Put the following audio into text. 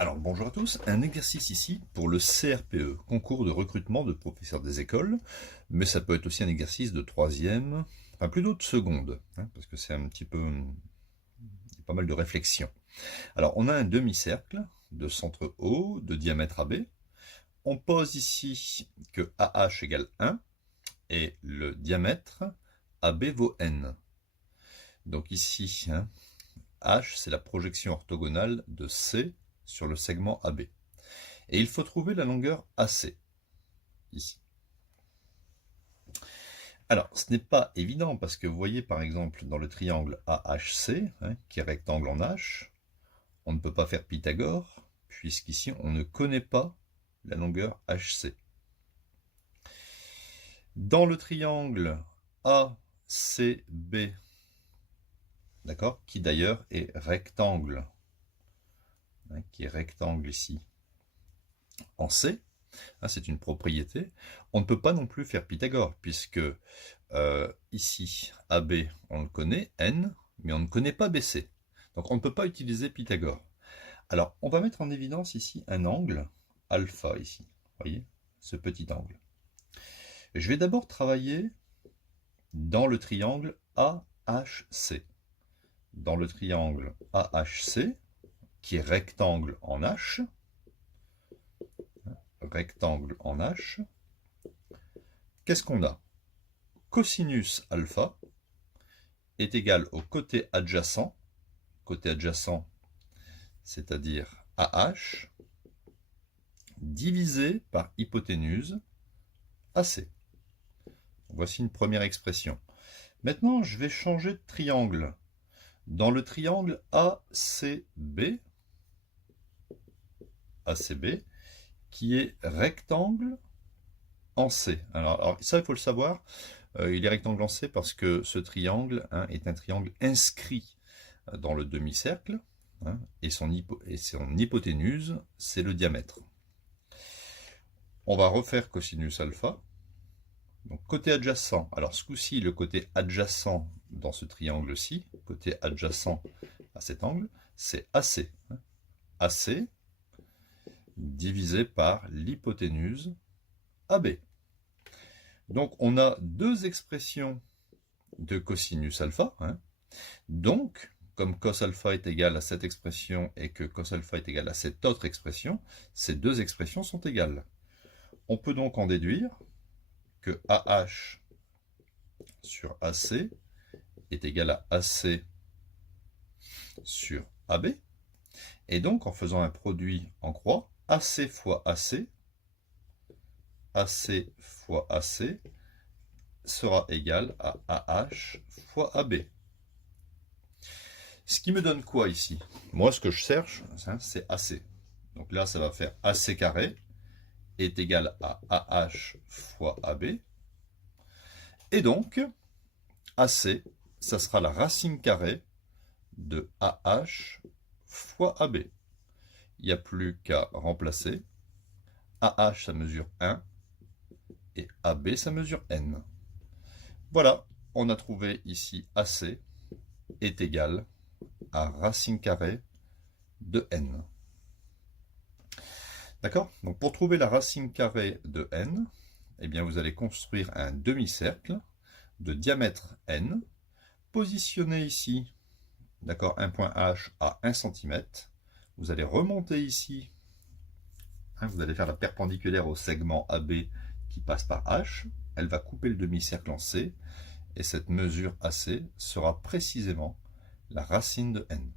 Alors bonjour à tous, un exercice ici pour le CRPE, concours de recrutement de professeurs des écoles, mais ça peut être aussi un exercice de troisième, enfin plutôt de seconde, parce que c'est un petit peu, il y a pas mal de réflexion. Alors on a un demi-cercle de centre O, de diamètre AB, on pose ici que AH égale 1, et le diamètre AB vaut N. Donc ici, H c'est la projection orthogonale de C sur le segment AB. Et il faut trouver la longueur AC, ici. Alors, ce n'est pas évident parce que vous voyez par exemple dans le triangle AHC, qui est rectangle en H, on ne peut pas faire Pythagore, puisqu'ici on ne connaît pas la longueur HC. Dans le triangle ACB, d'accord, qui d'ailleurs est rectangle, qui est rectangle ici, en C, c'est une propriété, on ne peut pas non plus faire Pythagore, puisque ici, AB, on le connaît, N, mais on ne connaît pas BC. Donc on ne peut pas utiliser Pythagore. Alors, on va mettre en évidence ici un angle, alpha ici. Vous voyez, ce petit angle. Je vais d'abord travailler dans le triangle AHC. Dans le triangle AHC, qui est rectangle en H, qu'est-ce qu'on a? Cosinus alpha est égal au côté adjacent, c'est-à-dire AH, divisé par hypoténuse AC. Voici une première expression. Maintenant, je vais changer de triangle. Dans le triangle ACB, qui est rectangle en C. Alors ça, il faut le savoir, il est rectangle en C parce que ce triangle est un triangle inscrit dans le demi-cercle, et son hypoténuse, c'est le diamètre. On va refaire cosinus alpha. Donc côté adjacent, alors ce coup-ci, le côté adjacent dans ce triangle-ci, côté adjacent à cet angle, c'est AC. AC divisé par l'hypoténuse AB. Donc on a deux expressions de cosinus alpha. Donc, comme cos alpha est égal à cette expression et que cos alpha est égal à cette autre expression, ces deux expressions sont égales. On peut donc en déduire que AH sur AC est égal à AC sur AB. Et donc, en faisant un produit en croix, AC fois AC fois AC sera égal à AH fois AB. Ce qui me donne quoi ici? Moi, ce que je cherche, c'est AC. Donc là, ça va faire AC carré est égal à AH fois AB. Et donc, AC, ça sera la racine carrée de AH fois AB. Il n'y a plus qu'à remplacer. AH, ça mesure 1. Et AB, ça mesure N. Voilà, on a trouvé ici AC est égal à racine carrée de N. D'accord? Donc pour trouver la racine carrée de N, eh bien vous allez construire un demi-cercle de diamètre N, positionné ici, d'accord, un point H à 1 cm. Vous allez remonter ici, vous allez faire la perpendiculaire au segment AB qui passe par H. Elle va couper le demi-cercle en C, et cette mesure AC sera précisément la racine de N.